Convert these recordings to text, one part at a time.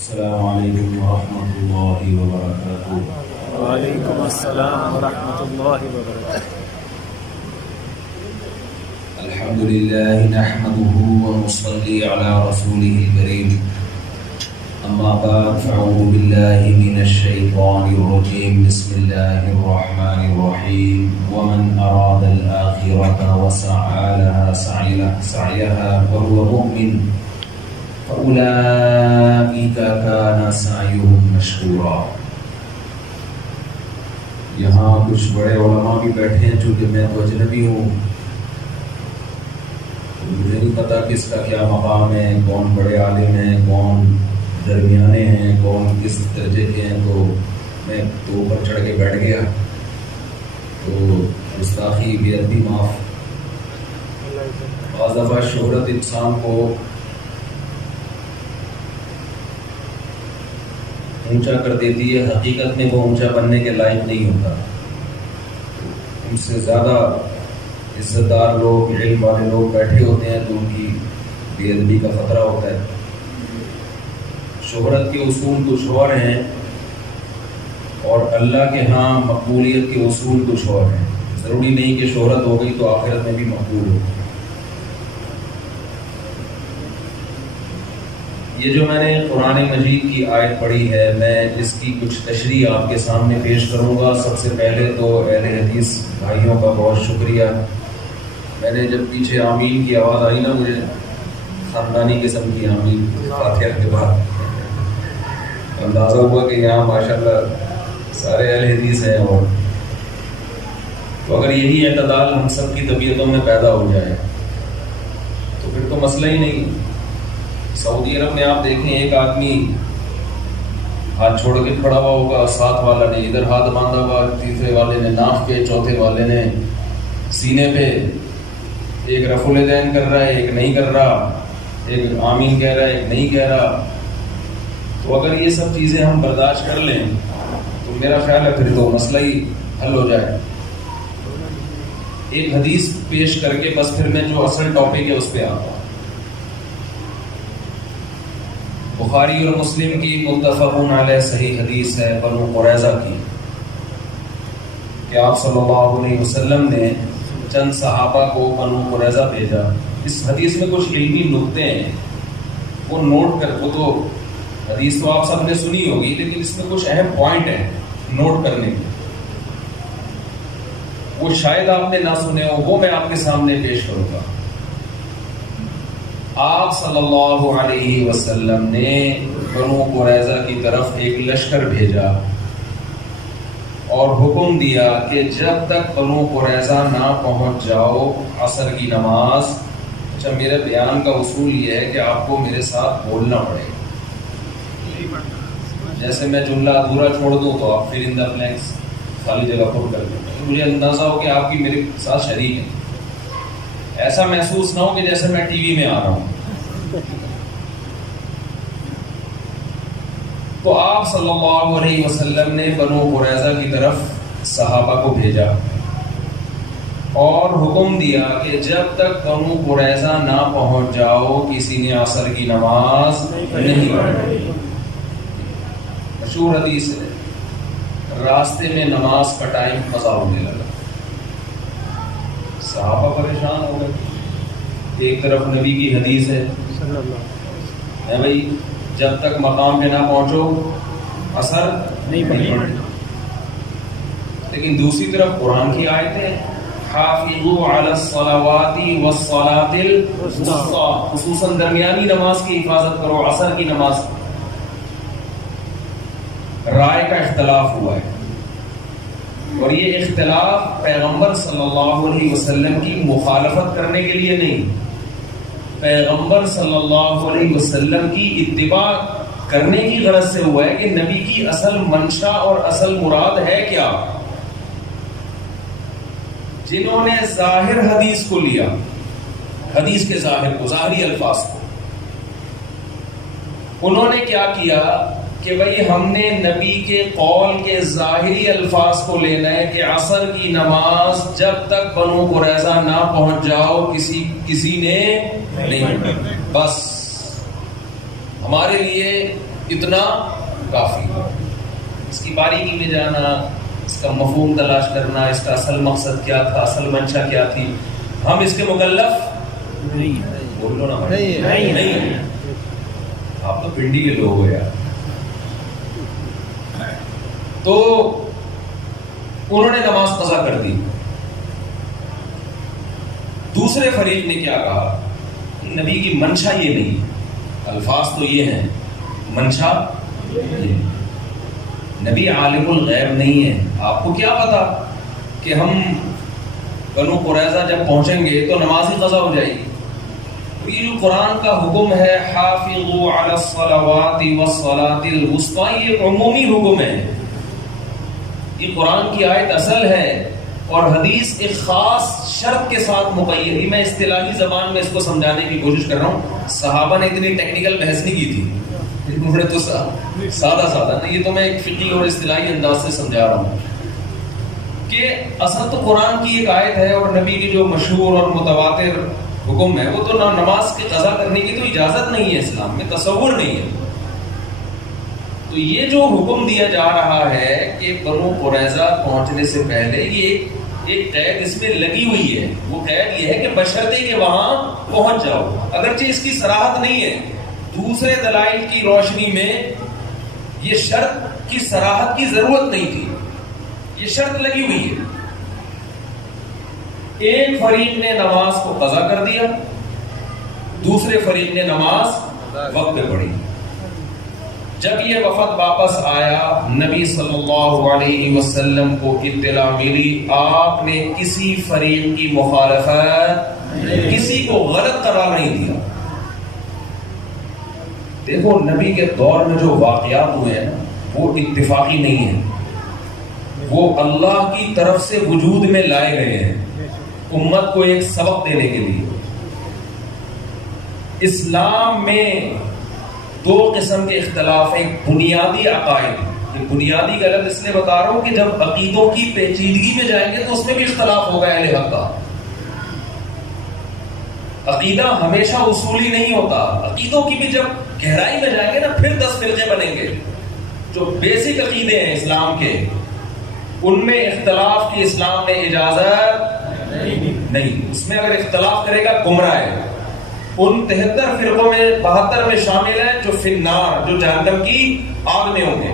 السلام علیکم ورحمۃ اللہ وبرکاتہ۔ وعلیکم السلام ورحمۃ اللہ وبرکاتہ۔ الحمد للہ نحمده ونصلي على رسوله الكريم، اما بعد فاعوذ باللہ من الشیطان الرجیم، بسم اللہ الرحمن الرحیم۔ ومن اراد الآخرة وسعى لها سعيها وهو مؤمن فأولئك كان سعيهم مشكورا۔ یہاں کچھ بڑے علماء بھی بیٹھے ہیں، چونکہ میں تو اجنبی ہوں، مجھے نہیں پتا کس کا کیا مقام ہے، کون بڑے عالم ہیں، کون درمیانے ہیں، کون کس درجے کے ہیں، تو میں تو اوپر چڑھ کے بیٹھ گیا، تو گستاخی بے ادبی معاف۔ بعض دفعہ شہرت انسان کو اونچا کر دیتی ہے، حقیقت میں وہ اونچا بننے کے لائق نہیں ہوتا۔ ان سے زیادہ عزت دار لوگ، علم والے لوگ بیٹھے ہوتے ہیں تو ان کی بے ادبی کا خطرہ ہوتا ہے۔ شہرت کے اصول کچھ اور ہیں اور اللہ کے ہاں مقبولیت کے اصول کچھ اور ہیں۔ ضروری نہیں کہ شہرت ہو گئی تو آخرت میں بھی مقبول ہو۔ یہ جو میں نے قرآن مجید کی آیت پڑھی ہے، میں اس کی کچھ تشریح آپ کے سامنے پیش کروں گا۔ سب سے پہلے تو اہل حدیث بھائیوں کا بہت شکریہ۔ میں نے جب پیچھے آمین کی آواز آئی نا، مجھے خاندانی قسم کی آمین فاتحہ کے بعد اندازہ ہوا کہ یہاں ماشاءاللہ سارے اہل حدیث ہیں، اور تو اگر یہی اعتدال ہم سب کی طبیعتوں میں پیدا ہو جائے تو پھر تو مسئلہ ہی نہیں۔ سعودی عرب میں آپ دیکھیں، ایک آدمی ہاتھ چھوڑ کے کھڑا ہوا ہوگا، ساتھ والا نے ادھر ہاتھ باندھا ہوا، تیسرے والے نے ناف پہ، چوتھے والے نے سینے پہ، ایک رفع الیدین کر رہا ہے، ایک نہیں کر رہا، ایک آمین کہہ رہا ہے، ایک نہیں کہہ رہا۔ تو اگر یہ سب چیزیں ہم برداشت کر لیں تو میرا خیال ہے پھر تو مسئلہ ہی حل ہو جائے۔ ایک حدیث پیش کر کے بس پھر میں جو اصل ٹاپک ہے اس پہ آتا ہوں۔ بخاری اور مسلم کی متفقون علیہ صحیح حدیث ہے بنو قریظہ کی، کہ آپ صلی اللہ علیہ وسلم نے چند صحابہ کو بنو قریظہ بھیجا۔ اس حدیث میں کچھ علمی نکتے ہیں، وہ نوٹ کر، وہ تو حدیث تو آپ سب نے سنی ہوگی، لیکن اس میں کچھ اہم پوائنٹ ہیں نوٹ کرنے کے، وہ شاید آپ نے نہ سنے ہو، وہ میں آپ کے سامنے پیش کروں گا۔ آپ صلی اللہ علیہ وسلم نے بنو قریظہ کی طرف ایک لشکر بھیجا اور حکم دیا کہ جب تک بنو قریظہ نہ پہنچ جاؤ عصر کی نماز۔ اچھا، میرے بیان کا اصول یہ ہے کہ آپ کو میرے ساتھ بولنا پڑے گا، جیسے میں جملہ ادھورا چھوڑ دوں تو آپ فل ان دا بلینکس، خالی جگہ پر کر دیں، مجھے اندازہ ہو کہ آپ کی میرے ساتھ شریک ہیں، ایسا محسوس نہ ہو کہ جیسے میں ٹی وی میں آ رہا ہوں۔ تو آپ صلی اللہ علیہ وسلم نے بنو قریظہ کی طرف صحابہ کو بھیجا اور حکم دیا کہ جب تک بنو قریظہ نہ پہنچ جاؤ کسی نے عصر کی نماز نہیں پڑھنی۔ مشہور حدیث ہے، راستے میں نماز کا ٹائم قضا ہونے لگا، صحابہ پریشان ہو گئے۔ ایک طرف نبی کی حدیث ہے بھائی جب تک مقام پہ نہ پہنچو عصر نہیں پڑھنی، لیکن دوسری طرف قرآن کی آیتیں حافظوا علی الصلوات والصلاۃ الوسطی، خصوصاً درمیانی نماز کی حفاظت کرو، عصر کی نماز۔ رائے کا اختلاف ہوا ہے، اور یہ اختلاف پیغمبر صلی اللہ علیہ وسلم کی مخالفت کرنے کے لیے نہیں، پیغمبر صلی اللہ علیہ وسلم کی اتباع کرنے کی غرض سے ہوا ہے کہ نبی کی اصل منشا اور اصل مراد ہے کیا۔ جنہوں نے ظاہر حدیث کو لیا، حدیث کے ظاہر کو، ظاہری الفاظ کو، انہوں نے کیا کیا کہ بھئی ہم نے نبی کے قول کے ظاہری الفاظ کو لینا ہے کہ عصر کی نماز جب تک بنو قریظہ نہ پہنچ جاؤ کسی نے نہیں، بس ہمارے لیے اتنا کافی. اس کی باریکی میں جانا، اس کا مفہوم تلاش کرنا، اس کا اصل مقصد کیا تھا، اصل منشا کیا تھی، ہم اس کے مکلف نہیں. بول لو نا نہیں. آپ تو پنڈی کے لوگ ہو یار. تو انہوں نے نماز قضا کر دی. دوسرے فریق نے کیا کہا؟ نبی کی منشا یہ نہیں، الفاظ تو یہ ہیں، منشا یہ. نبی عالم الغیب نہیں ہے. آپ کو کیا پتا کہ ہم بنو قریظہ جب پہنچیں گے تو نماز ہی قضا ہو جائے گی. یہ جو قرآن کا حکم ہے حافظوا علی الصلوات والصلاۃ الوسطی، یہ عمومی حکم ہے. یہ قرآن کی آیت اصل ہے اور حدیث ایک خاص شرط کے ساتھ مقید ہے. میں اصطلاحی زبان میں اس کو سمجھانے کی کوشش کر رہا ہوں. صحابہ نے اتنی ٹیکنیکل بحث نہیں کی تھی، انہوں نے تو سادہ نا، یہ تو میں ایک فقہی اور اصطلاحی انداز سے سمجھا رہا ہوں کہ اصل تو قرآن کی ایک آیت ہے اور نبی کی جو مشہور اور متواتر حکم ہے وہ تو نماز کی قضا کرنے کی تو اجازت نہیں ہے، اسلام میں تصور نہیں ہے. تو یہ جو حکم دیا جا رہا ہے کہ بنو قریظہ پہنچنے سے پہلے یہ ایک قید اس میں لگی ہوئی ہے. وہ قید یہ ہے کہ بشرطے کہ وہاں پہنچ جاؤ. اگرچہ اس کی صراحت نہیں ہے، دوسرے دلائل کی روشنی میں یہ شرط کی صراحت کی ضرورت نہیں تھی، یہ شرط لگی ہوئی ہے. ایک فریق نے نماز کو قضا کر دیا، دوسرے فریق نے نماز وقت پہ پڑھی. جب یہ وفد واپس آیا، نبی صلی اللہ علیہ وسلم کو اطلاع ملی، آپ نے کسی فریق کی مخالفت، کسی کو غلط قرار نہیں دیا. دیکھو نبی کے دور میں جو واقعات ہوئے ہیں وہ اتفاقی نہیں ہیں، وہ اللہ کی طرف سے وجود میں لائے گئے ہیں امت کو ایک سبق دینے کے لیے. اسلام میں دو قسم کے اختلاف ہیں. ایک بنیادی عقائد، یہ بنیادی کا لفظ اس لیے بتا رہا ہوں کہ جب عقیدوں کی پیچیدگی میں جائیں گے تو اس میں بھی اختلاف ہوگا اہل حق کا. عقیدہ ہمیشہ اصولی نہیں ہوتا، عقیدوں کی بھی جب گہرائی میں جائیں گے نا پھر 10 فرقے بنیں گے. جو بیسک عقیدے ہیں اسلام کے ان میں اختلاف کی اسلام نے اجازت نہیں. اس میں اگر اختلاف کرے گا گمراہ ہے. ان 73 فرقوں میں 72 میں شامل ہیں جو فی النار، جو جہنم کی آگ میں ہوں گے.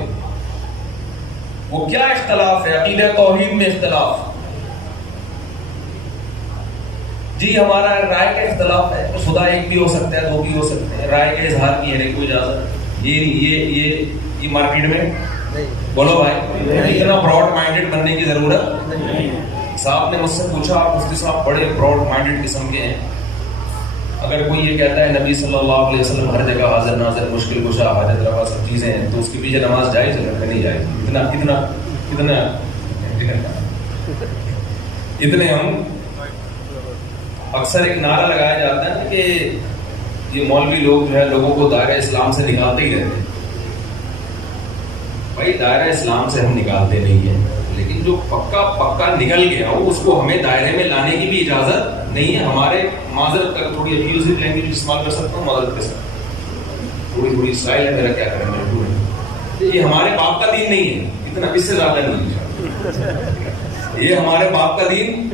وہ کیا اختلاف ہے؟ عقیدہ توحید میں اختلاف. جی ہمارا رائے کا اختلاف ہے، تو خدا ایک بھی ہو سکتا ہے، دو بھی ہو سکتے ہیں، رائے کے اظہار کی ہے کوئی اجازت. یہ مارکیٹ میں بولو بھائی، اتنا براڈ مائنڈیڈ بننے کی ضرورت نہیں. صاحب نے مجھ سے پوچھا، آپ مفتی صاحب بڑے براڈ مائنڈیڈ قسم کے ہیں، اگر کوئی یہ کہتا ہے نبی صلی اللہ علیہ وسلم ہر جگہ حاضر ناظر، مشکل کشا، حاجت روا سب چیزیں ہیں، تو اس کے پیچھے نماز جائز ہے کہ نہیں جائز؟ اتنے ہم اکثر ایک نعرہ لگایا جاتا ہے کہ یہ مولوی لوگ جو ہے لوگوں کو دائرہ اسلام سے نکالتے ہی رہتے ہیں. بھائی دائرہ اسلام سے ہم نکالتے نہیں ہیں، لیکن جو پکا نکل گیا ہو اس کو ہمیں دائرے میں لانے کی بھی اجازت نہیں ہے. ہمارے معذرت کر تھوڑی ابیوزو لینگویج استعمال کر سکتا ہوں، معذرت کے ساتھ تھوڑی اسٹائل ہے میرا، کیا کریں مجبور ہے. یہ ہمارے باپ کا دین نہیں ہے، اتنا اس سے زیادہ نہیں. یہ ہمارے باپ کا دین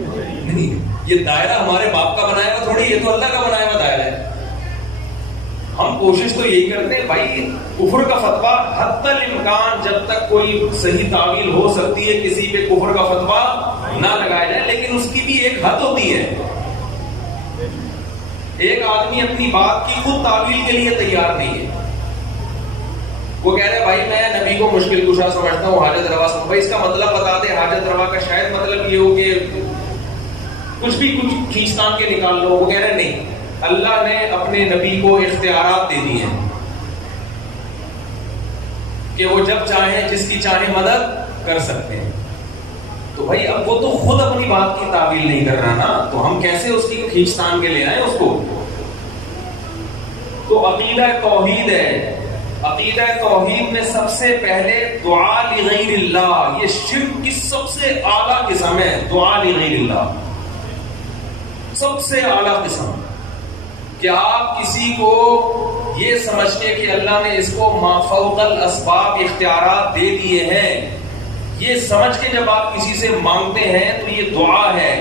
نہیں ہے. یہ دائرہ ہمارے باپ کا بنایا ہوا تھوڑی، یہ تو اللہ کا بنایا ہوا دائرہ ہے. ہم کوشش تو یہی کرتے ہیں بھائی کفر کا فتویٰ حتی الامکان جب تک کوئی صحیح تعویل ہو سکتی ہے کسی پہ کفر کا فتویٰ نہ لگایا جائے، لیکن اس کی بھی ایک حد ہوتی ہے. ایک آدمی اپنی بات کی خود تعویل کے لیے تیار نہیں ہے. وہ کہہ رہے بھائی میں نبی کو مشکل کشا سمجھتا ہوں، حاجت روا سمجھتا ہوں. بھائی اس کا مطلب بتا دے. حاجت روا کا شاید مطلب یہ ہو کہ کچھ کھینچتان کے نکال لو. وہ کہہ رہے نہیں، اللہ نے اپنے نبی کو اختیارات دے دی ہیں کہ وہ جب چاہیں جس کی چاہیں مدد کر سکتے ہیں. تو بھائی اب وہ تو خود اپنی بات کی تعویل نہیں کر رہا نا، تو ہم کیسے اس کی کھینچتان کے لے آئیں اس کو. تو عقیدہ توحید ہے. عقیدہ توحید میں سب سے پہلے دعا لغیر اللہ، یہ شرک کی سب سے اعلیٰ قسم ہے. دعا لغیر اللہ سب سے اعلیٰ قسم، کہ آپ کسی کو یہ سمجھ کے کہ اللہ نے اس کو ما فوق الاسباب اختیارات دے دیے ہیں، یہ سمجھ کے جب آپ کسی سے مانگتے ہیں تو یہ دعا ہے.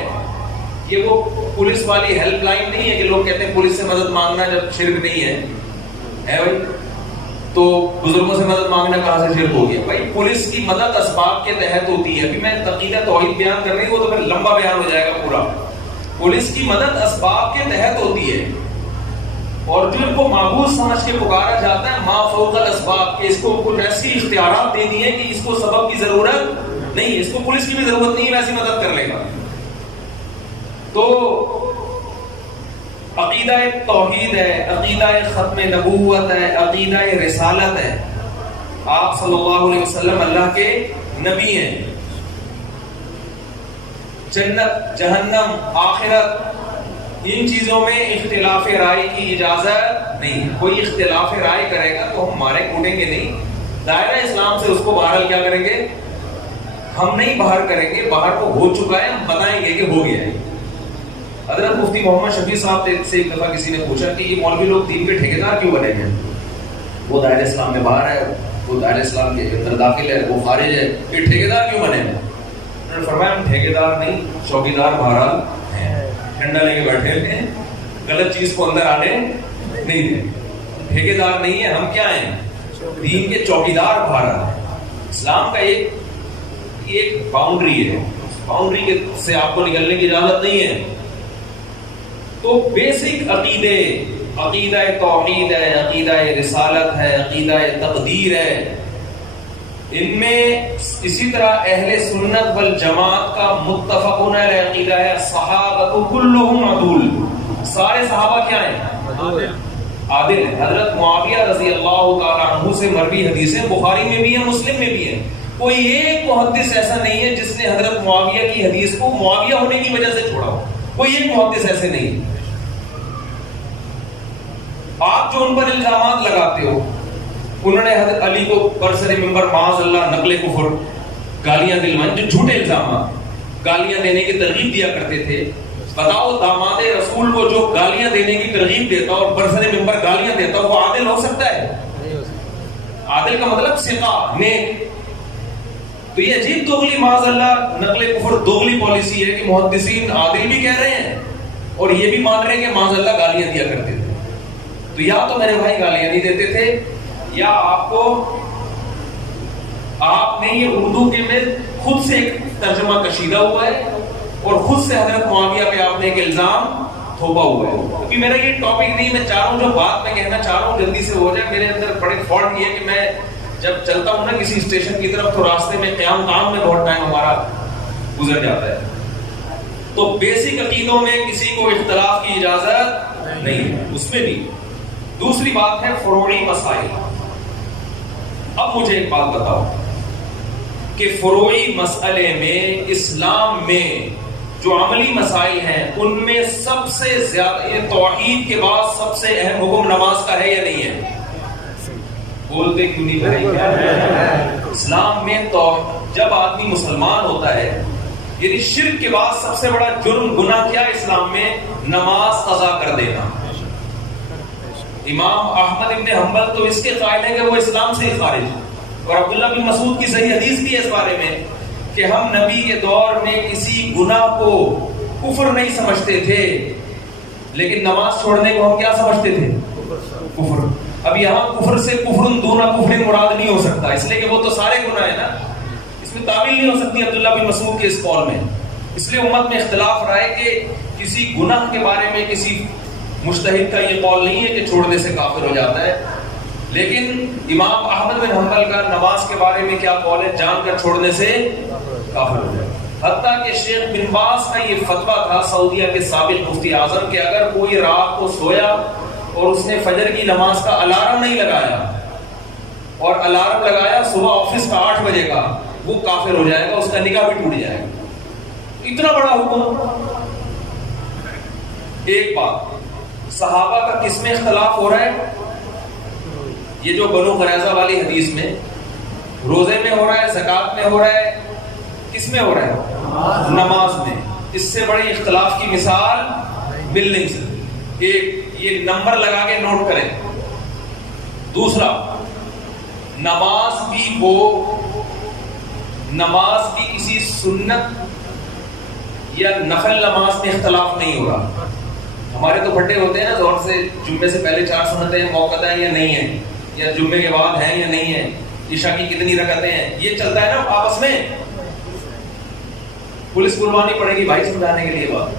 یہ وہ پولیس والی ہیلپ لائن نہیں ہے کہ لوگ کہتے ہیں پولیس سے مدد مانگنا جب شرک نہیں ہے بھائی، تو بزرگوں سے مدد مانگنا کہاں سے شرک ہو گیا؟ بھائی پولیس کی مدد اسباب کے تحت ہوتی ہے. ابھی میں عقیدہ توحید بیان کر رہی ہوں، وہ تو پھر لمبا بیان ہو جائے گا پورا. پولیس کی مدد اسباب کے تحت ہوتی ہے، اور جو ان کو معبود سمجھ کے پکارا جاتا ہے ما فوق الاسباب، کہ اس کو کچھ ایسی اختیارات دے دی ہیں کہ اس کو سبب کی ضرورت نہیں، اس کو پولیس کی بھی ضرورت نہیں، ویسی مدد کر لے گا. تو عقیدہ توحید ہے، عقیدہ ختم نبوت ہے، عقیدہ رسالت ہے. آپ صلی اللہ علیہ وسلم اللہ کے نبی ہیں. جنت، جہنم، آخرت، ان چیزوں میں اختلاف رائے کی اجازت نہیں. کوئی اختلاف رائے کرے گا تو ہم مارے کوٹیں گے نہیں، دائرہ اسلام سے اس کو باہر کیا کریں گے؟ ہم نہیں باہر کریں گے. باہر تو ہو چکا ہے، ہم بتائیں گے کہ ہو گیا ہے. حضرت مفتی محمد شفیع صاحب سے ایک دفعہ کسی نے پوچھا کہ یہ مولوی لوگ دین کے ٹھیکیدار کیوں بنے ہیں؟ وہ دائرہ اسلام میں باہر ہے، وہ دائرہ اسلام کے اندر داخل ہے، وہ خارج ہے، یہ ٹھیکیدار کیوں بنے ہیں؟ انہوں نے فرمایا ہم ٹھیکیدار نہیں، چوکیدار بہرحال ہیں. ڈنڈا لے کے بیٹھے ہیں، غلط چیز کو اندر آنے نہیں دیں. ٹھیکیدار نہیں ہے، ہم کیا ہیں؟ دین کے چوکیدار بہرحال. اسلام کا ایک باؤنڈری ہے، باؤنڈری کے سے آپ کو نکلنے کی اجازت نہیں ہے. تو بیسک عقیدے، عقیدہ توحید ہے، عقیدہ رسالت ہے، عقیدہ تقدیر ہے. ان میں اسی طرح اہل سنت والجماعت کا متفقون علیہ عقیدہ ہے صحابہ کلہم عدول. سارے صحابہ کیا ہیں؟ عادل ہیں. حضرت معاویہ رضی اللہ تعالی عنہ سے مروی حدیثیں بخاری میں بھی ہیں، مسلم میں بھی ہیں. کوئی ایک محدث ایسا نہیں ہے جس نے حضرت معاویہ کی حدیث کو معاویہ ہونے کی وجہ سے چھوڑا ہو. کوئی ایک محدث ایسے نہیں. آپ جو ان پر الزامات لگاتے ہو، انہوں نے حضرت علی کو برسر ممبر معاذ اللہ نقل کفر گالیاں دلوائیں، جو جھوٹے الزامات، گالیاں دینے کی ترغیب دیا کرتے تھے. بتاؤ داماد رسول کو جو گالیاں دینے کی ترغیب دیتا اور برسر ممبر گالیاں دیتا وہ عادل ہو سکتا ہے؟ عادل کا مطلب ثقہ، نیک. تو یہ عجیب دوغلی معاذ اللہ نقل کفر دوغلی پالیسی ہے کہ محدثین عادل بھی کہہ رہے ہیں اور یہ بھی مان رہے ہیں کہ معاذ اللہ گالیاں دیا کرتے تھے. تو یا تو میرے بھائی گالیاں نہیں دیتے تھے، یا آپ نے یہ اردو کے میں خود سے ایک ترجمہ کشیدہ ہوا ہے اور خود سے حضرت معاویہ پہ آپ نے ایک الزام تھوپا ہوا ہے. کیونکہ میرا یہ ٹاپک نہیں، میں چاہ رہا ہوں جو بات میں کہنا چاہ رہا ہوں جلدی سے ہو جائے. میرے اندر بڑے فالٹ یہ ہے کہ میں جب چلتا ہوں نا کسی اسٹیشن کی طرف تو راستے میں قیام کام میں بہت ٹائم ہمارا گزر جاتا ہے. تو بیسک عقیدوں میں کسی کو اختلاف کی اجازت نہیں ہے اس میں بھی. دوسری بات ہے فروعی مسائل. اب مجھے ایک بات بتاؤ کہ فروعی مسئلے میں اسلام میں جو عملی مسائل ہیں ان میں سب سے زیادہ، یہ توحید کے بعد سب سے اہم حکم نماز کا ہے یا نہیں ہے؟ بولتے کیوں نہیں بھائی؟ اسلام میں تو جب آدمی مسلمان ہوتا ہے، یعنی شرک کے بعد سب سے بڑا جرم گناہ کیا اسلام میں؟ نماز قضا کر دینا. امام احمد ابن حنبل تو اس کے قائل ہیں کہ وہ اسلام سے ہی خارج ہیں. اور عبداللہ بن مسعود کی صحیح حدیث بھی ہے اس بارے میں کہ ہم نبی کے دور میں کسی گناہ کو کفر نہیں سمجھتے تھے، لیکن نماز چھوڑنے کو ہم کیا سمجھتے تھے؟ کفر. اب یہاں کفر سے کفر دون کفر مراد نہیں ہو سکتا، اس لیے کہ وہ تو سارے گناہ ہیں نا، اس میں تعویل نہیں ہو سکتی عبداللہ بن مسعود کے اس قول میں. اس لیے امت میں اختلاف رہا ہے کہ کسی گناہ کے بارے میں کسی مجتہد کا یہ قول نہیں ہے کہ چھوڑنے سے کافر ہو جاتا ہے. لیکن امام احمد بن حنبل کا نماز کے بارے میں کیا قول ہے؟ جان کر چھوڑنے سے کافر ہو جائے. حتیٰ کہ شیخ بن باز کا یہ فتویٰ تھا، سعودیہ کے سابق مفتی اعظم، کہ اگر کوئی رات کو سویا اور اس نے فجر کی نماز کا الارم نہیں لگایا اور الارم لگایا صبح آفس کا 8 بجے کا، وہ کافر ہو جائے گا، اس کا نکاح بھی ٹوٹ جائے گا. اتنا بڑا حکم. ایک بات، صحابہ کا کس میں اختلاف ہو رہا ہے؟ یہ جو بنو قریظہ والی حدیث میں روزے میں ہو رہا ہے، زکات میں ہو رہا ہے، کس میں ہو رہا ہے؟ نماز میں. اس سے بڑی اختلاف کی مثال مل نہیں سکتی. ایک یہ نمبر لگا کے نوٹ کریں. دوسرا، نماز کی کسی سنت یا نفل نماز میں اختلاف نہیں ہو رہا. ہمارے تو پھٹے ہوتے ہیں نا زور سے، جمعے سے پہلے 4 سنتیں موقع ہیں یا نہیں ہیں، یا جمعے کے بعد ہیں یا نہیں ہیں، عشاء کی کتنی رکعتیں ہیں، یہ چلتا ہے نا آپس میں. پولیس قربانی پڑے گی بھائی سمجھانے کے لیے بات.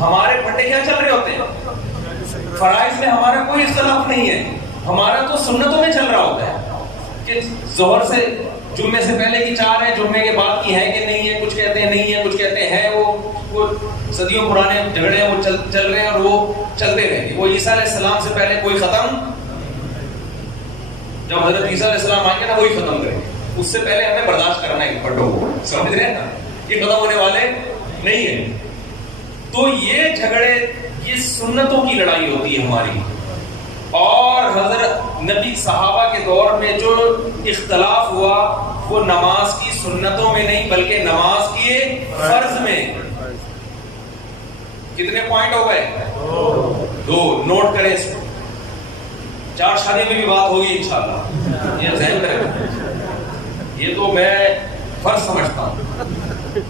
ہمارے پھٹے کیا چل رہے ہوتے ہیں؟ فرائض میں ہمارا کوئی اختلاف نہیں ہے، ہمارا تو سنتوں میں چل رہا ہوتا ہے کہ ظہر سے جمعے سے پہلے کی 4 ہیں، جمعے کے بعد کی ہے کہ نہیں ہے. کچھ کہتے ہیں نہیں ہے، کچھ کہتے ہیں وہ صدیوں پرانے جھگڑے ہیں وہ چل رہے ہیں اور وہ چلتے رہیں گے. وہ عیسیٰ علیہ السلام سے پہلے کوئی ختم، جب حضرت عیسیٰ علیہ السلام آئیں گے نا وہی ختم کریں گے. اس سے پہلے ہمیں برداشت کرنا ہے پھٹوں کو، سمجھ رہے ہیں نا، یہ ختم ہونے والے نہیں ہیں. تو یہ جھگڑے، یہ سنتوں کی لڑائی ہوتی ہے ہماری. اور حضرت نبی صحابہ کے دور میں جو اختلاف ہوا وہ نماز کی سنتوں میں نہیں بلکہ نماز کی فرض میں. کتنے پوائنٹ ہو گئے؟ 2. نوٹ کریں اس کو. 4 شادی میں بھی بات ہوگی انشاءاللہ، یہ ذہن کریں. یہ تو میں فرض سمجھتا ہوں.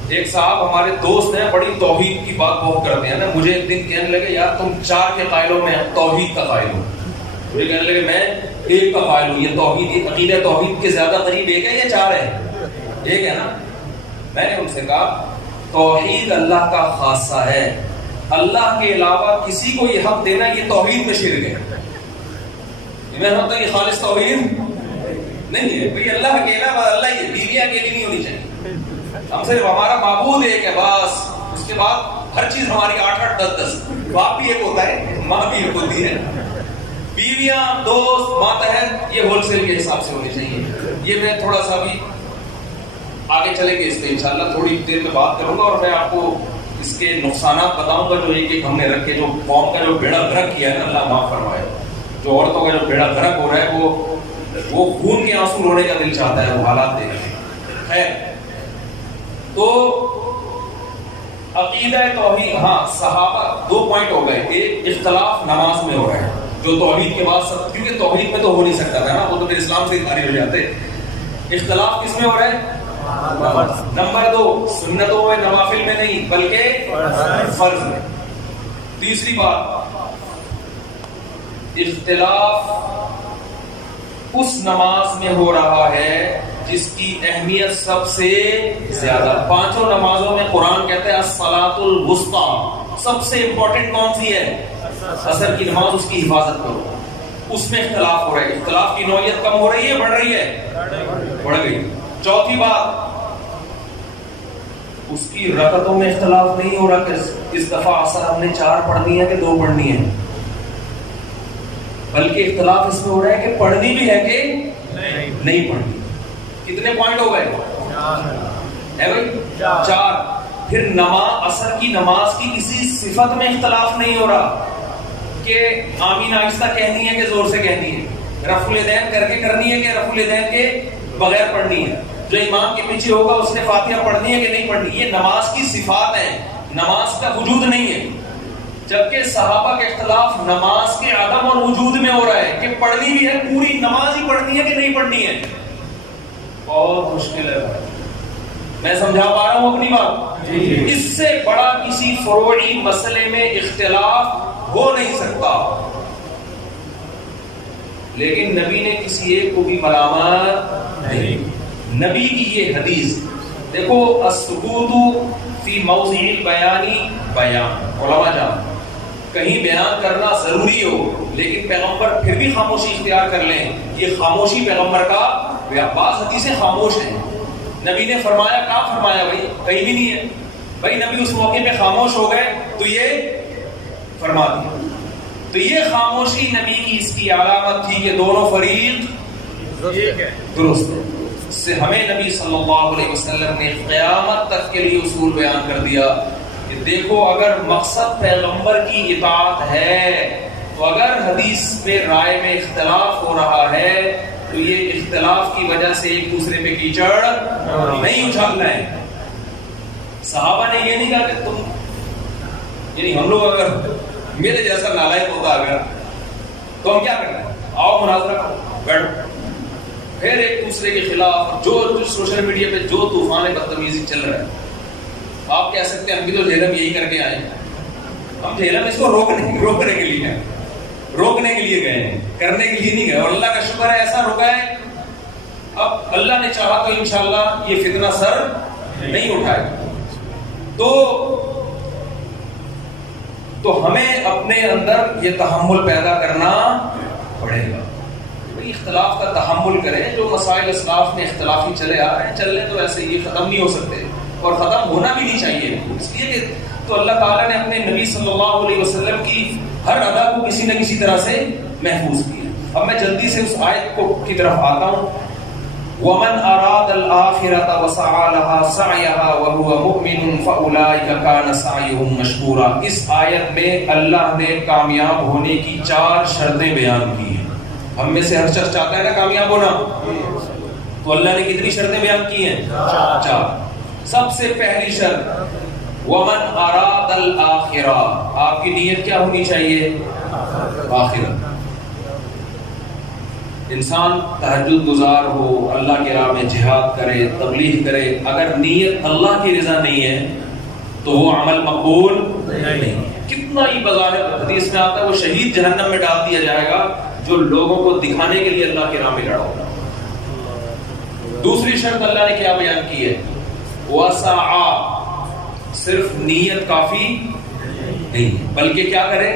ایک صاحب ہمارے دوست ہیں، بڑی توحید کی بات بہت کرتے ہیں نا. مجھے ایک دن کہنے لگے یار تم 4 کے قائل ہو، میں توحید کا قائل ہوں. مجھے کہنے لگے میں 1 کا قائل ہوں. یہ توحید، یہ عقیدہ توحید کے زیادہ قریب 1 ہے یا 4 ہے؟ 1 ہے نا. میں نے ان سے کہا توحید اللہ کا خاصہ ہے، اللہ کے علاوہ کسی کو یہ حق دینا یہ توحید میں شرک ہے. میں سمجھتا ہوں یہ خالص توحید نہیں ہے. بھئی اللہ اکیلا، اللہ ہی ہے، بیویاں اکیلی نہیں ہونی چاہیے. ہم صرف ہمارا معبود ایک ہے بس. اس کے بعد ہر چیز ہماری 8-8 10-10. باپ بھی ایک ہوتا ہے، ماں بھی ایک ہوتی ہے، بیویاں، دوست، ماتحت، یہ ہول سیل کے حساب سے ہونی چاہیے. یہ میں تھوڑا سا بھی آگے چلیں گے اس پہ انشاءاللہ، تھوڑی دیر میں بات کروں گا. اور میں آپ کو اس کے نقصانات بتاؤں گا جو ایک ہم نے رکھے. جو قوم کا جو بیڑا غرق کیا ہے نا، اللہ معاف فرمائے. جو عورتوں کا جو بیڑا غرق ہو رہا ہے وہ خون کے آنسو رونے کا دل چاہتا ہے وہ حالات دیکھ کے. خیر، تو عقیدہ توحید، ہاں صحابہ 2 پوائنٹ ہو گئے. ایک اختلاف نماز میں ہو رہا ہے جو توحید کے بعد سب، کیونکہ توحید میں تو ہو نہیں سکتا تھا نا، وہ تو پھر اسلام سے خارج ہو جاتے. اختلاف کس میں ہو رہا ہے؟ نمبر 2، سنتوں میں، نوافل میں نہیں بلکہ فرض میں. تیسری بات، اختلاف اس نماز میں ہو رہا ہے جس کی اہمیت سب سے زیادہ. 5 نمازوں میں قرآن کہتا ہے الصلاۃ الوسطیٰ، سب سے امپورٹنٹ کون سی ہے؟ عصر کی نماز، اس کی حفاظت کرو. اس میں اختلاف ہو رہا ہے. اختلاف کی نوعیت کم ہو رہی ہے، بڑھ رہی ہے؟ بڑھ گئی. چوتھی بات، اس کی رکعتوں میں اختلاف نہیں ہو رہا کہ اس دفعہ عصر ہم نے 4 پڑھنی ہے کہ 2 پڑھنی ہے، بلکہ اختلاف اس میں ہو رہا ہے کہ پڑھنی بھی ہے کہ نہیں پڑھنی. کتنے پوائنٹ ہو گئے؟ 4. پھر عصر کی نماز کی کسی صفت میں اختلاف نہیں ہو رہا کہ آمین آہستہ کہنی ہے کہ زور سے کہنی ہے، رفع الیدین کر کے کرنی ہے کہ رفع الیدین کے بغیر پڑھنی ہے، جو امام کے پیچھے ہوگا اس نے فاتحہ پڑھنی ہے کہ نہیں پڑھنی. یہ نماز کی صفات ہیں، نماز کا وجود نہیں ہے. جبکہ صحابہ کا اختلاف نماز کے عدم اور وجود میں ہو رہا ہے کہ پڑھنی بھی ہے، پوری نماز ہی پڑھنی ہے کہ نہیں پڑھنی ہے. بہت مشکل ہے. میں سمجھا پا رہا ہوں اپنی بات؟ اس سے بڑا کسی فروعی مسئلے میں اختلاف ہو نہیں سکتا. لیکن نبی نے کسی ایک کو بھی ملامت نہیں. نبی کی یہ حدیث دیکھو، السکوت فی موضع البیان بیان. علماء جان، کہیں بیان کرنا ضروری ہو لیکن پیغمبر پھر بھی خاموشی اختیار کر لیں، یہ خاموشی پیغمبر کا. بعض حدیثیں خاموش ہیں. نبی نے فرمایا، کہاں فرمایا بھائی؟ کہیں بھی نہیں ہے. بھائی نبی اس موقع پہ خاموش ہو گئے تو یہ فرما دیا. تو یہ خاموشی نبی کی اس کی علامت تھی کہ دونوں فریق درست ہے. اس سے ہمیں نبی صلی اللہ علیہ وسلم نے قیامت تک کے لیے اصول بیان کر دیا کہ دیکھو، اگر مقصد پیغمبر کی اطاعت ہے تو اگر حدیث میں رائے میں اختلاف ہو رہا ہے تو یہ اختلاف کی وجہ سے ایک دوسرے پہ کیچڑ نہیں اچھالنا ہے. صحابہ نے یہ نہیں کہا کہ تم، یعنی ہم لوگ اگر میرے جیسا نالائق ہوتا اگر تو ہم کیا کرتے ہیں؟ آؤ مناظرہ کرو، بیٹھو. پھر ایک دوسرے کے خلاف جو سوشل میڈیا پہ جو طوفان بدتمیزی چل رہا ہے، آپ کہہ سکتے ہیں ہم بھی تو جہلم یہی کر کے آئے ہیں. ہم جہلم اس کو روکنے کے لیے ہیں، روکنے کے لیے گئے ہیں، کرنے کے لیے نہیں گئے. اور اللہ کا شکر ہے ایسا روکا ہے. اب اللہ نے چاہا تو انشاءاللہ یہ فتنہ سر نہیں اٹھائے. تو ہمیں اپنے اندر یہ تحمل پیدا کرنا پڑے گا. اختلاف کا تحمل کریں. جو مسائل اسلاف میں اختلافی چلے آ رہے ہیں چل رہے تو ایسے یہ ختم نہیں ہو سکتے اور ختم ہونا بھی نہیں چاہیے. اس لیے کہ تو اللہ تعالیٰ نے اپنے نبی صلی اللہ علیہ وسلم کی ہر ادا کو کسی نہ کسی طرح سے محفوظ کیا. اب میں جلدی سے اس آیت کی طرف آتا ہوں. وَمَنْ أَرَادَ الْآخِرَةَ وَسَعَى لَهَا سَعْيَهَا وَهُوَ مُؤْمِنٌ فَأُولَٰئِكَ كَانَ سَعْيُهُمْ مَشْكُورًا. اس آیت میں اللہ نے کامیاب ہونے کی 4 شرطیں بیان کی ہیں. ہم میں سے ہر شخص چاہتا ہے نا کامیاب ہونا، تو اللہ نے کتنی شرطیں بیان کی ہیں؟ 4. سب سے پہلی شرط وَمَنْ أَرَادَ الْآخِرَةَ، آپ کی نیت کیا ہونی چاہیے؟ آخرت. انسان تہجد گزار ہو، اللہ کی راہ میں جہاد کرے، تبلیغ کرے، اگر نیت اللہ کی رضا نہیں ہے تو وہ عمل مقبول نہیں. کتنا ہی بظاہر حدیث میں آتا ہے وہ شہید جہنم میں ڈال دیا جائے گا جو لوگوں کو دکھانے کے لیے اللہ کی راہ میں لڑا ہوگا. دوسری شرط اللہ نے کیا بیان کی ہے؟ وَسَعَى، صرف نیت کافی نہیں بلکہ کیا کرے؟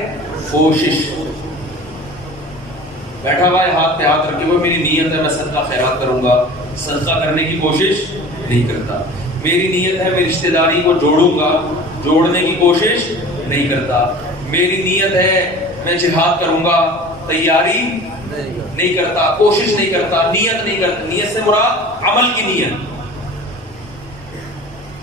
کوشش. بیٹھا ہوا ہے ہاتھ پہ ہاتھ رکھے ہوئے، میری نیت ہے میں صدقہ خیرات کروں گا، صدقہ کرنے کی کوشش نہیں کرتا. میری نیت ہے میں رشتہ داری کو جوڑوں گا، جوڑنے کی کوشش نہیں کرتا. میری نیت ہے میں جہاد کروں گا، تیاری نہیں کرتا، کوشش نہیں کرتا، نیت نہیں کرتا. نیت سے مراد عمل کی نیت.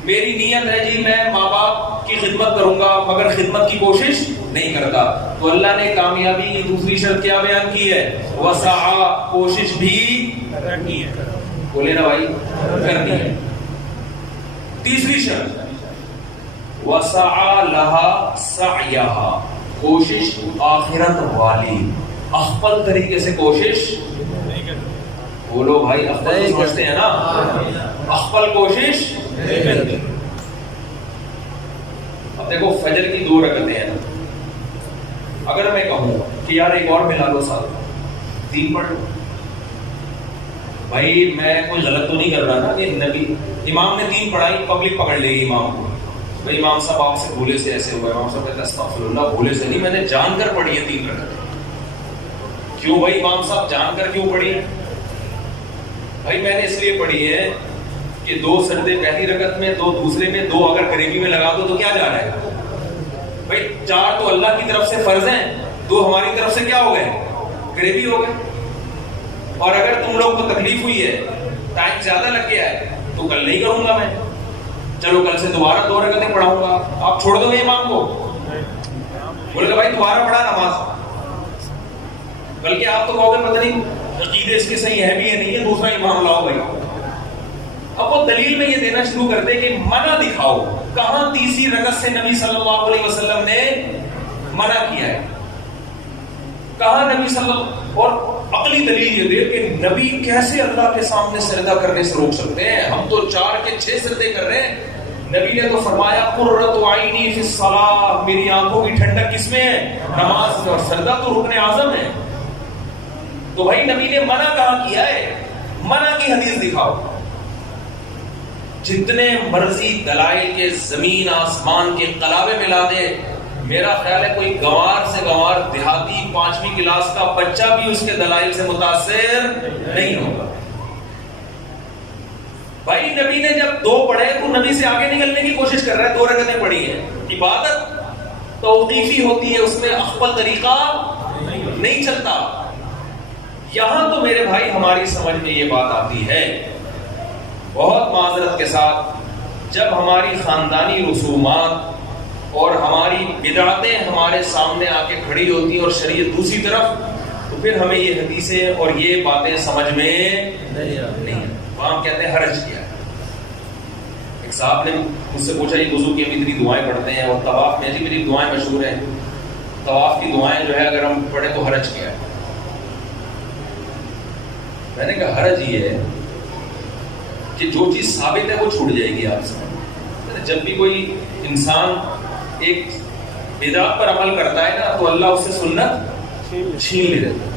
میری نیت ہے جی میں ماں باپ کی خدمت کروں گا مگر خدمت کی کوشش نہیں کرتا. تو اللہ نے کامیابی کی دوسری شرط کیا بیان کی ہے؟ وسعا، کوشش بھی کرنی ہے. بولے نا بھائی، کرنی ہے. تیسری شرط وسعا لها سعیها، کوشش آخرت والی، اخفل طریقے سے کوشش. بولو بھائی، اخفل سمجھتے ہیں نا؟ اخفل کوشش. اب دیکھو فجر کی 2 رکعتیں ہیں، اگر میں کہوں کہ یار ایک اور ملا لو ساتھ 3 پڑھ لو، بھائی میں کوئی غلط تو نہیں کر رہا نا کہ نبی امام نے 3 پڑھائی پبلک پکڑ لے گی امام کو. بھائی امام صاحب آپ سے بھولے سے ایسے ہوا ہے. امام صاحب کہتے ہیں استغفر اللہ، بھولے سے نہیں، میں نے جان کر پڑھی ہے 3 رکعتیں. کیوں بھائی امام صاحب جان کر کیوں پڑھی ہے؟ بھائی میں نے اس لیے پڑھی ہے کہ 2 سجدے پہلی رکعت میں، 2 دوسرے میں، 2 اگر قریبی میں لگا دو تو کیا جا رہا ہے؟ بھائی 4 تو اللہ کی طرف سے فرض ہیں، 2 ہماری طرف سے کیا ہو گئے؟ قریبی ہو گئے. اور اگر تم لوگ کو تکلیف ہوئی ہے، ٹائم زیادہ لگ گیا ہے تو کل نہیں کروں گا میں، چلو کل سے دوبارہ 2 رکعتیں پڑھاؤں گا. آپ چھوڑ دو گے امام کو؟ بولے گا بھائی دوبارہ پڑھا نماز، بلکہ آپ تو کہو گے پتہ نہیں عقیدے اس کے صحیح ہے بھی ہے نہیں ہے، دوسرا امام لاؤ بھائی. اب وہ دلیل میں یہ دینا شروع کر دے کہ منع دکھاؤ. کہاں تیسری رکعت سے نبی صلی اللہ علیہ وسلم نے منع کیا ہے؟ کہاں نبی صلی اللہ، اور عقلی دلیل یہ دے کہ نبی کیسے اللہ کے سامنے سجدہ کرنے سے روک سکتے ہیں؟ ہم تو 4 کے 6 سجدے کر رہے ہیں. نبی نے تو فرمایا قرۃ عینی فی الصلاۃ، میری آنکھوں کی ٹھنڈک کس میں ہے؟ نماز میں. اور سجدہ تو رکن اعظم ہے. تو بھائی نبی نے منع کہاں کیا ہے؟ منع کی حدیث دکھاؤ. جتنے مرضی دلائل کے زمین آسمان کے قلابے ملا دے، میرا خیال ہے کوئی گوار سے گوار دیہاتی 5ویں کلاس کا بچہ بھی اس کے دلائل سے متاثر نہیں ہوگا. بھائی نبی نے جب 2 پڑھے تو نبی سے آگے نکلنے کی کوشش کر رہا ہے. 2 رکعتیں پڑھی ہیں. عبادت توقیفی ہوتی ہے، اس میں اخفل طریقہ نہیں چلتا. یہاں تو میرے بھائی ہماری سمجھ میں یہ بات آتی ہے بہت معذرت کے ساتھ، جب ہماری خاندانی رسومات اور ہماری بدعتیں ہمارے سامنے آ کے کھڑی ہوتی ہیں اور شریعت دوسری طرف، تو پھر ہمیں یہ حدیثیں اور یہ باتیں سمجھ میں نہیں. وہاں کہتے ہیں حرج کیا ہے. ایک صاحب نے مجھ سے پوچھا یہ وضو کی ہم اتنی دعائیں پڑھتے ہیں اور طواف میں عجیب عجیب دعائیں مشہور ہیں، طواف کی دعائیں جو ہے اگر ہم پڑھیں تو حرج کیا ہے؟ میں نے کہا حرج یہ ہے کہ جو چیز ثابت ہے وہ چھوٹ جائے گی آپ سے. جب بھی کوئی انسان ایک بدعت پر عمل کرتا ہے نا تو اللہ اس سے سنت چھین لے لیتا ہے.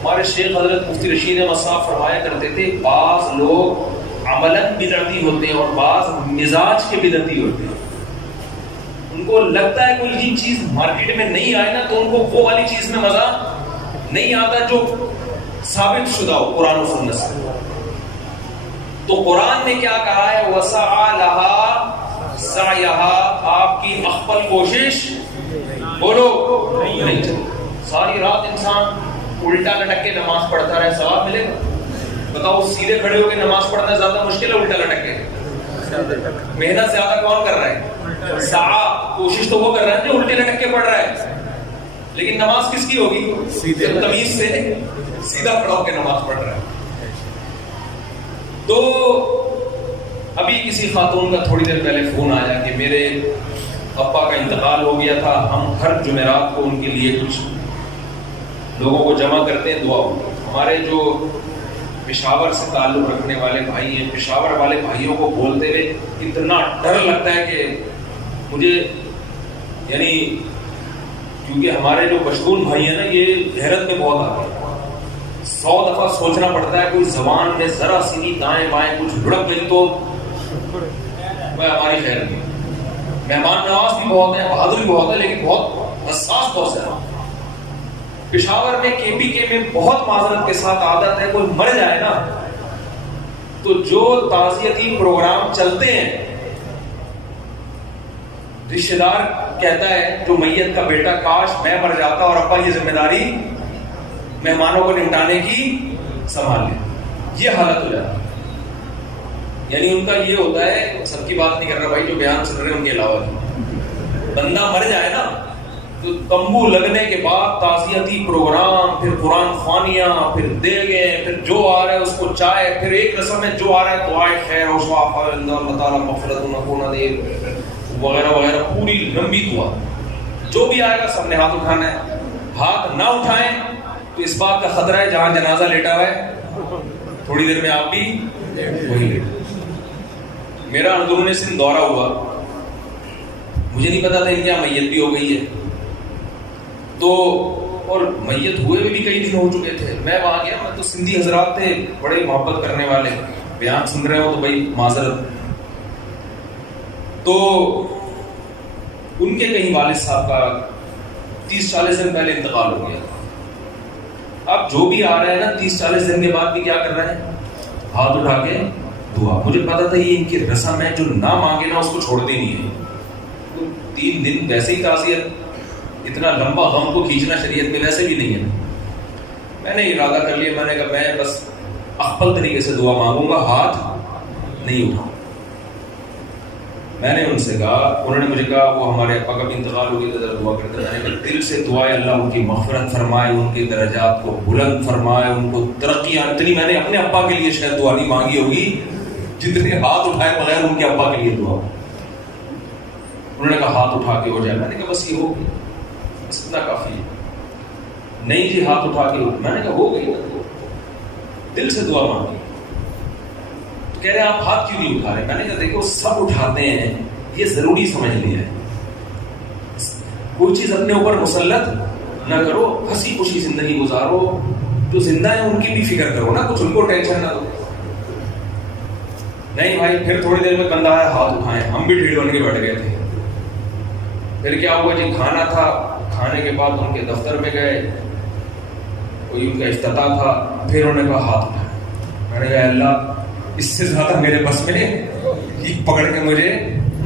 ہمارے شیخ حضرت مفتی رشید احمد صاحب فرمایا کرتے تھے بعض لوگ عملاً بدعتی ہوتے ہیں اور بعض مزاج کے بدعتی ہوتے ہیں. ان کو لگتا ہے کوئی چیز مارکیٹ میں نہیں آئے نا تو ان کو وہ والی چیز میں مزہ نہیں آتا جو ثابت شدہ ہو قرآن و سنت سے. تو قرآن نے کیا کہا ہے وَسَعَى لَهَا سَعْيَهَا، آپ کی مخفل کوشش بولو نہیں چلے. ساری رات انسان الٹا لٹک کے نماز پڑھتا رہے ثواب ملے گا؟ بتاؤ سیدھے کھڑے ہو کے نماز پڑھنا زیادہ مشکل ہے الٹا لٹک کے؟ محنت زیادہ کون کر رہا ہے؟ سعی کوشش تو وہ کر رہا ہے جو الٹے لٹک کے پڑھ رہا ہے. لیکن نماز کس کی ہوگی؟ جب تمیز سے سیدھا کھڑا ہو کے نماز پڑھ رہا ہے. تو ابھی کسی خاتون کا تھوڑی دیر پہلے فون آیا کہ میرے ابا کا انتقال ہو گیا تھا، ہم ہر جمعرات کو ان کے لیے کچھ لوگوں کو جمع کرتے ہیں دعا ہو. ہمارے جو پشاور سے تعلق رکھنے والے بھائی ہیں، پشاور والے بھائیوں کو بولتے ہوئے اتنا ڈر لگتا ہے کہ مجھے یعنی کیونکہ ہمارے جو پشتون بھائی ہیں نا یہ حیرت میں بہت آتے ہیں. 100 دفعہ سوچنا پڑتا ہے کوئی زبان میں ذرا سی بھی دائیں بائیں کچھ بھڑک گئی تو وہ ہماری خیر نہیں. مہمان نواز بھی بہت ہے، بہادر بھی بہت ہے، لیکن بہت حساس بہت ہے. پشاور میں KPK میں بہت معذرت کے ساتھ عادت ہے کوئی مر جائے نا تو جو تعزیتی پروگرام چلتے ہیں رشتہ دار کہتا ہے جو میت کا بیٹا کاش میں مر جاتا اور ابا یہ ذمہ داری مہمانوں کو نمٹانے کی سنبھال لے. یہ حالت ہو جاتی ہے. یعنی ان کا یہ ہوتا ہے، سب کی بات نہیں کر رہا بھائی جو بیان سن رہے ہیں ان کے علاوہ بندہ مر جائے نا تو تمبو لگنے کے بعد تعزیتی پروگرام، پھر قرآن خوانیاں، پھر دیگیں، پھر جو آ رہا ہے اس کو چائے، پھر ایک رسم میں جو آ رہا ہے دعائے خیر و شفاء اللہ تعالیٰ مغفرت نکونا دے وغیرہ وغیرہ، پوری لمبی دعا. جو بھی آئے گا سب نے ہاتھ اٹھانا ہے. ہاتھ نہ اٹھائیں تو اس بات کا خطرہ ہے جہاں جنازہ لیٹا ہوا ہے تھوڑی دیر میں آپ بھی وہی لیٹے. میرا اندرون سندھ دورہ ہوا، مجھے نہیں پتا تھا ان کے میت بھی ہو گئی ہے تو، اور میت ہوئے بھی کئی دن ہو چکے تھے. میں وہاں گیا، میں تو سندھی حضرات تھے بڑے محبت کرنے والے، بیان سن رہے ہو تو بھائی معذرت. تو ان کے کہیں والد صاحب کا 30-40 دن پہلے انتقال ہو گیا. اب جو بھی آ رہا ہے نا 30-40 دن کے بعد بھی کیا کر رہے ہیں؟ ہاتھ اٹھا کے دعا. مجھے پتا تھا یہ ان کی رسم ہے، جو نہ مانگے نا اس کو چھوڑتے نہیں ہے. 3 دن ویسے ہی تعزیت، اتنا لمبا غم کو کھینچنا شریعت میں ویسے بھی نہیں ہے. میں نے ارادہ کر لیا، میں نے کہا میں بس اخفل طریقے سے دعا مانگوں گا، ہاتھ نہیں اٹھاؤں. میں نے ان سے کہا، انہوں نے مجھے کہا وہ ہمارے ابا کا بھی انتقال ہو گیا ذرا دعا کرتے. میں نے کہا دل سے دعا ہے اللہ ان کی مغفرت فرمائے، ان کے درجات کو بلند فرمائے، ان کو ترقیاں. اتنی میں نے اپنے ابا کے لیے شاید دعا نہیں مانگی ہوگی جتنے ہاتھ اٹھائے بغیر ان کے ابا کے لیے دعا. انہوں نے کہا ہاتھ اٹھا کے ہو جائے. میں نے کہا بس یہ ہو گئی، بس اتنا کافی ہے. نہیں جی ہاتھ اٹھا کے. میں نے کہا ہو گئی، دل سے دعا مانگی. کہہ رہے آپ ہاتھ کیوں نہیں اٹھا رہے؟ میں نے کہا دیکھو سب اٹھاتے ہیں، یہ ضروری سمجھ لیا ہے. کوئی چیز اپنے اوپر مسلط نہ کرو، ہنسی خوشی زندگی گزارو. جو زندہ ہیں ان کی بھی فکر کرو نا، کچھ ان کو ٹینشن نہ دو. نہیں بھائی، پھر تھوڑی دیر میں بندہ آیا ہاتھ اٹھائے، ہم بھی ڈھیڑ بن کے بیٹھ گئے تھے. پھر کیا ہوا جی کھانا تھا، کھانے کے بعد ان کے دفتر میں گئے، کوئی ان کا افتتاح تھا. پھر انہوں نے کہا ہاتھ اٹھائے. میں نے کہا اللہ اس سے زیادہ میرے بس میں یہ پکڑ کے مجھے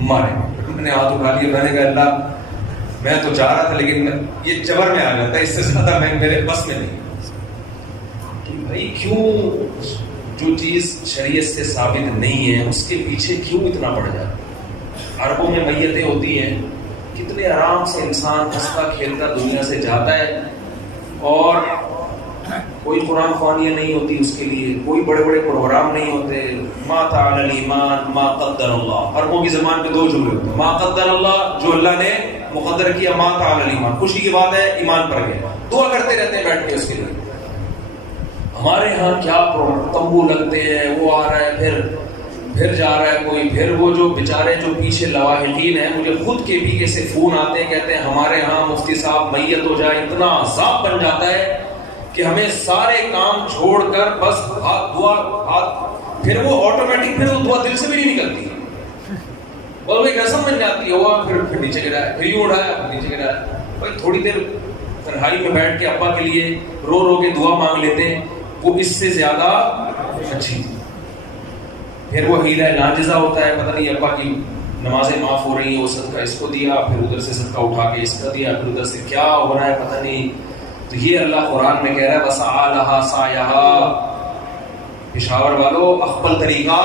مارے. میں نے ہاتھ اٹھا لیا. میں نے کہا اللہ میں تو چاہ رہا تھا لیکن یہ چبر میں آ جاتا ہے، اس سے زیادہ میرے بس میں نہیں. بھائی کیوں جو چیز شریعت سے ثابت نہیں ہے اس کے پیچھے کیوں اتنا پڑ جاتا ہے؟ عربوں میں میتیں ہوتی ہیں، کتنے آرام سے انسان ہنستا کھیلتا دنیا سے جاتا ہے اور کوئی قرآن خوانیاں نہیں ہوتی اس کے لیے، کوئی بڑے بڑے پروگرام نہیں ہوتے. ما تعالی الایمان ما قدر اللہ. عربوں کی زبان میں 2 جملے ہوتے ہیں، ما قدر اللہ جو اللہ نے مقدر کیا ما تعالی الایمان، خوشی کی بات ہے ایمان پر گیا، دعا کرتے رہتے ہیں بیٹھ کے اس کے لیے. ہمارے ہاں کیا تمبو لگتے ہیں، وہ آ رہا ہے پھر جا رہا ہے کوئی، پھر وہ جو بیچارے جو پیچھے لواحقین ہیں، مجھے خود کے بھی سے فون آتے ہیں، کہتے ہیں ہمارے ہاں مفتی صاحب میت ہو جائے اتنا عذاب بن جاتا ہے کہ ہمیں سارے کام چھوڑ کر بس ہاتھ، پھر وہ آٹومیٹک پھر وہ دعا دل سے بھی نہیں نکلتی اور وہ ایک رسم بن جاتی ہے. وہ پھر نیچے گرا ہے، پھر یوں اڑایا، پھر نیچے گرا ہے. بھائی تھوڑی دیر تنہائی میں بیٹھ کے ابا کے لیے رو کے دعا مانگ لیتے ہیں، وہ اس سے زیادہ اچھی. پھر وہ ہیلا ناجزہ ہوتا ہے، پتہ نہیں ابا کی نمازیں معاف ہو رہی ہیں، وہ صدقہ اس کو دیا، پھر ادھر سے صدقہ اٹھا کے اس کا دیا، پھر ادھر سے کیا ہو رہا ہے پتہ نہیں. تو یہ اللہ قرآن میں کہہ رہا ہے وسعی لہا سعیہا. پشاور والوں اخبل طریقہ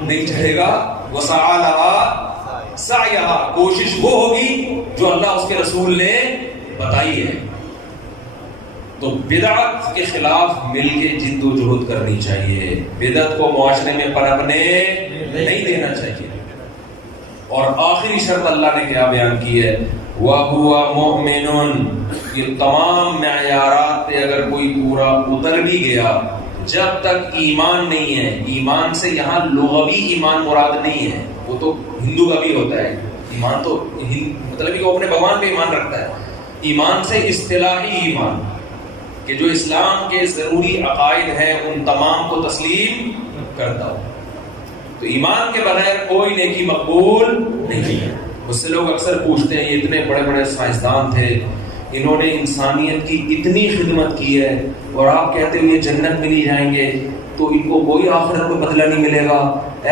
نہیں چلے گا. وسعی لہا سعیہا، کوشش وہ ہوگی جو اللہ اس کے رسول نے بتائی ہے. تو بدعت کے خلاف مل کے جد و جہد کرنی چاہیے، بدعت کو معاشرے میں پنپنے نہیں دینا چاہیے. اور آخری شرط اللہ نے کیا بیان کی ہے، وَهُوَ مُؤْمِنٌ. یہ تمام معیارات پہ اگر کوئی پورا اتر بھی گیا، جب تک ایمان نہیں ہے، ایمان سے یہاں لغوی ایمان مراد نہیں ہے، وہ تو ہندو کا بھی ہوتا ہے ایمان، تو مطلب کہ وہ اپنے بھگوان پہ ایمان رکھتا ہے. ایمان سے اصطلاحی ایمان کہ جو اسلام کے ضروری عقائد ہیں ان تمام کو تسلیم کرتا ہو. تو ایمان کے بغیر کوئی نیکی مقبول نہیں ہے. اس سے لوگ اکثر پوچھتے ہیں، یہ اتنے بڑے بڑے سائنسدان تھے، انہوں نے انسانیت کی اتنی خدمت کی ہے اور آپ کہتے ہو یہ جنت میں نہیں جائیں گے، تو ان کو کوئی آخرت میں بدلہ نہیں ملے گا،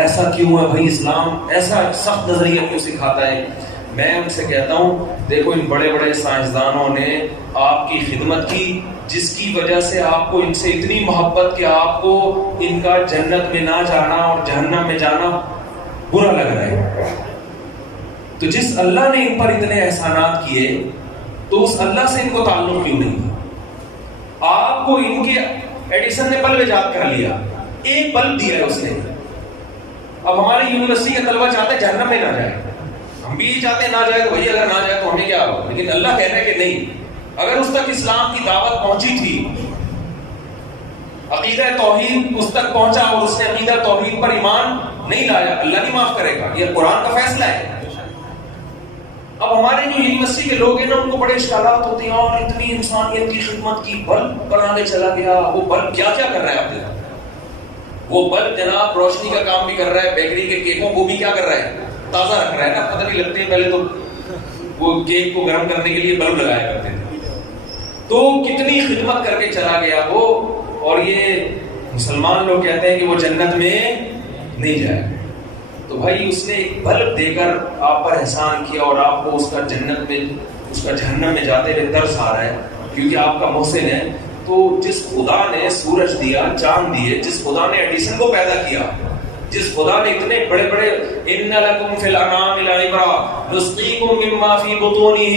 ایسا کیوں ہے بھائی؟ اسلام ایسا سخت نظریہ کیوں سکھاتا ہے؟ میں ان سے کہتا ہوں دیکھو ان بڑے بڑے سائنسدانوں نے آپ کی خدمت کی، جس کی وجہ سے آپ کو ان سے اتنی محبت کہ آپ کو ان کا جنت میں نہ جانا اور جہنم میں جانا برا لگ رہا ہے. تو جس اللہ نے ان پر اتنے احسانات کیے تو اس اللہ سے ان کو تعلق کیوں نہیں تھا؟ آپ کو ان کے ایڈیسن نے بلب ایجاد کر لیا، ایک بلب دیا ہے اس نے. اب ہماری یونیورسٹی کے طلبہ چاہتے ہیں جہنم میں نہ جائے، ہم بھی چاہتے ہیں نہ جائے، تو بھائی اگر نہ جائے تو ہمیں کیا ہوگا؟ لیکن اللہ کہہ رہا ہے کہ نہیں، اگر اس تک اسلام کی دعوت پہنچی تھی، عقیدہ توحید اس تک پہنچا اور اس نے عقیدہ توحید پر ایمان نہیں لایا، اللہ نہیں معاف کرے گا، یہ قرآن کا فیصلہ ہے. اب ہمارے جو یونیورسٹی کے لوگ ہیں نا، ان کو بڑے اشکالات ہوتے ہیں، اور اتنی انسانیت کی خدمت کی، بلب بنا کے چلا گیا. وہ بلب کیا کیا کر رہا ہے آپ دیکھو، وہ بلب جناب روشنی کا کام بھی کر رہا ہے، بیکری کے کیکوں کو بھی کیا کر رہا ہے؟ تازہ رکھ رہا ہے نا. پتہ نہیں لگتے ہیں پہلے تو وہ کیک کو گرم کرنے کے لیے بلب لگایا کرتے تھے. تو کتنی خدمت کر کے چلا گیا وہ، اور یہ مسلمان لوگ کہتے ہیں کہ وہ جنت میں نہیں جائے. تو بھائی اس نے ایک بلب دے کر آپ پر احسان کیا اور آپ کو اس کا جنت میں، اس کا جہنم میں جاتے ہوئے ترس آ رہا ہے کیونکہ آپ کا محسن ہے. تو جس خدا نے سورج دیا، چاند دیے، جس خدا نے ایڈیسن کو پیدا کیا، جس خدا نے اتنے بڑے بڑے ان لکم فی الانعام لعبرۃ نسقیکم مما فی بطونہ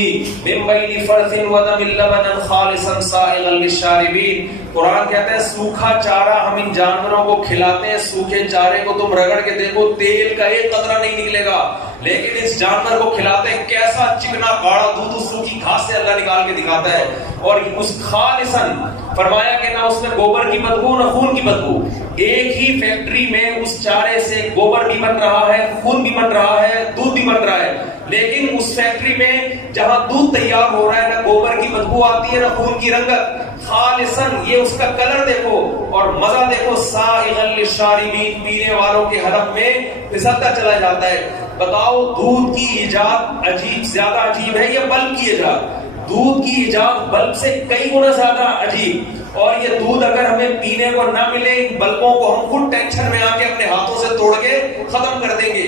من بین فرث ودم لبنا خالصا سائغا للشاربین. قرآن کہتا ہے سوکھا چارہ ہم ان جانوروں کو کھلاتے ہیں، سوکھے چارے کو تم رگڑ کے دیکھو تیل کا ایک قطرہ نہیں نکلے گا، لیکن اس جانور کو کھلاتے ہیں کیسا چکنا گاڑا دودھ اس سوکھی گھاس سے اللہ نکال کے دکھاتا ہے. اور اس خالصاً فرمایا کہ نہ اس میں گوبر کی بدبو نہ خون کی بدبو. ایک ہی فیکٹری میں اس چارے سے گوبر بھی بن رہا ہے، خون بھی بن رہا ہے، دودھ بھی بن رہا ہے، لیکن اس فیکٹری میں جہاں دودھ تیار ہو رہا ہے نہ گوبر کی بدبو آتی ہے نہ خون کی رنگت. خالصاً یہ اس کا کلر دیکھو اور مزہ دیکھو، سائغا للشاربین، پینے والوں کے حلق میں پھسلتا چلا جاتا ہے. بتاؤ دودھ کی ایجاد عجیب، زیادہ عجیب ہے یا بلب کی ایجاد؟ دودھ کی ایجاد بلب سے کئی گنا زیادہ عجیب. اور یہ دودھ اگر ہمیں پینے کو نہ ملے، ان بلبوں کو ہم خود ٹینشن میں آ کے اپنے ہاتھوں سے توڑ کے ختم کر دیں گے.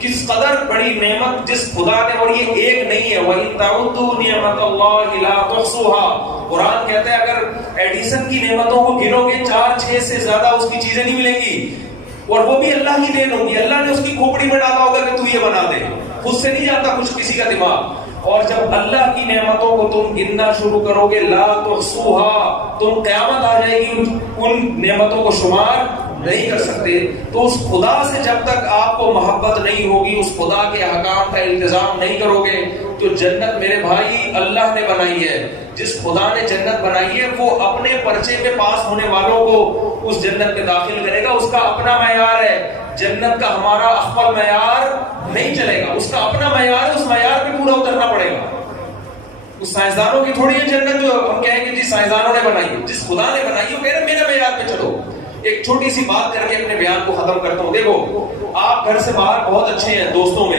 کس قدر بڑی نعمت جس خدا نے، اور یہ ایک نہیں ہے، وَإِن تَعُدُّوا نِعْمَتَ اللَّهِ لَا تُحْصُوهَا. قرآن کہتا ہے اگر ایڈیسن کی نعمتوں کو گنو گے 4-6 سے زیادہ اس کی چیزیں نہیں ملیں گی، اور وہ بھی اللہ کی دین ہوگی. اللہ نے اس کی کھوپڑی میں ڈالا ہوگا کہ تو یہ بنا دے، خود سے نہیں جاتا کچھ کسی کا دماغ. اور جب اللہ کی نعمتوں کو تم گننا شروع کرو گے، لا تحصوها، تم قیامت آ جائے گی ان نعمتوں کو شمار نہیں کر سکتے. تو اس خدا سے جب تک آپ کو محبت نہیں ہوگی, اس خدا کے احکام کا التزام نہیں کرو گے, تو جنت میرے بھائی اللہ نے بنائی ہے. جس خدا نے جنت بنائی ہے وہ اپنے پرچے میں پاس ہونے والوں کو اس جنت میں داخل کرے گا. اس کا اپنا معیار ہے. جنت کا ہمارا اخبل معیار نہیں چلے گا, اس کا اپنا معیار ہے. اس معیار پہ پورا اترنا پڑے گا. اس سائنسدانوں کی تھوڑی ہے جنت جو ہم کہیں گے جی سائنسدانوں نے بنائی ہے. جس خدا نے بنائی ہے وہ کہہ رہے میرے معیار پہ چلو. ایک چھوٹی سی بات کر کے اپنے بیان کو ختم کرتا ہوں. دیکھو, آپ گھر سے باہر بہت اچھے ہیں دوستوں میں.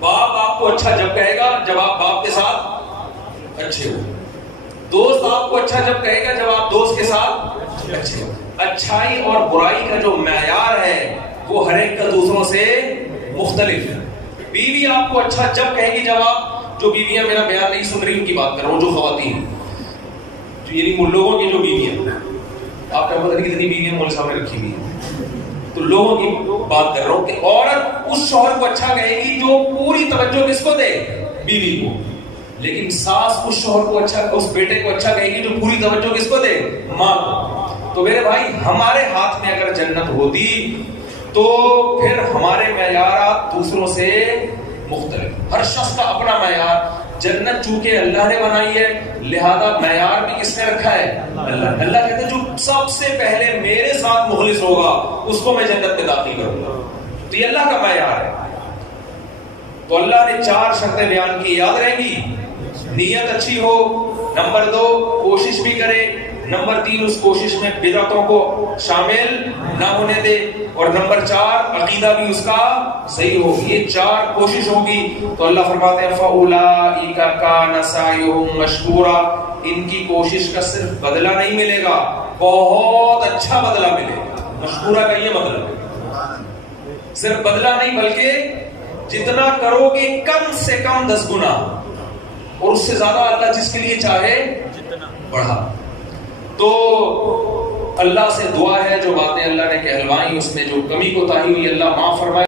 باپ آپ کو اچھا جب کہے گا جب آپ باپ کے ساتھ اچھے ہو. دوست آپ کو اچھا جب کہے گا جب آپ دوست کے ساتھ اچھے ہو. اچھائی اور برائی کا جو معیار ہے وہ ہر ایک کا دوسروں سے مختلف ہے. بیوی آپ کو اچھا جب کہے گی جب آپ, جو بیویاں میرا بیان نہیں سن رہی ان کی بات کر رہا ہوں, جو خواتین یعنی ان لوگوں کی جو بیویاں, آپ کا پتہ نہیں کتنی بیویاں مول صاحب نے رکھی ہوئی ہیں, تو لوگوں کی بات کر رہا ہوں کہ عورت اس شوہر کو اچھا کہے گی جو پوری توجہ کس کو دے, بیوی کو. لیکن ساس اس شوہر کو اچھا, اس بیٹے کو اچھا کہے گی جو پوری توجہ کس کو دے, ماں کو. تو میرے بھائی ہمارے ہاتھ میں اگر جنت ہوتی تو پھر ہمارے معیارات دوسروں سے مختلف. ہر شخص کا اپنا معیار. جنت چونکہ اللہ نے بنائی ہے لہذا معیار بھی کس نے رکھا ہے, اللہ. اللہ کہتے ہیں جو سب سے پہلے میرے ساتھ مخلص ہوگا اس کو میں جنت میں داخل کروں گا. تو یہ اللہ کا معیار ہے. تو اللہ نے 4 شرطیں بیان کی, یاد رہیں گی. نیت اچھی ہو, نمبر 2 کوشش بھی کرے, نمبر 3 اس کوشش میں بدعتوں کو شامل نہ ہونے دے, اور نمبر 4 عقیدہ بھی اس کا صحیح ہو. یہ 4 کوشش ہوگی تو اللہ فرماتے ہیں فَأُولَٰئِكَ كَانَ سَعْيُهُمْ مَشْكُورًا, ان کی کوشش کا صرف بدلہ نہیں ملے گا, بہت اچھا بدلہ ملے گا. مشکورہ کا یہ مطلب ہے صرف بدلہ نہیں بلکہ جتنا کرو گے کم سے کم 10 گنا, اور اس سے زیادہ اللہ جس کے لیے چاہے بڑھا. تو اللہ سے دعا ہے جو باتیں اللہ نے کہلوائیں اس میں جو کمی کوتاہی ہوئی اللہ معاف فرمائے.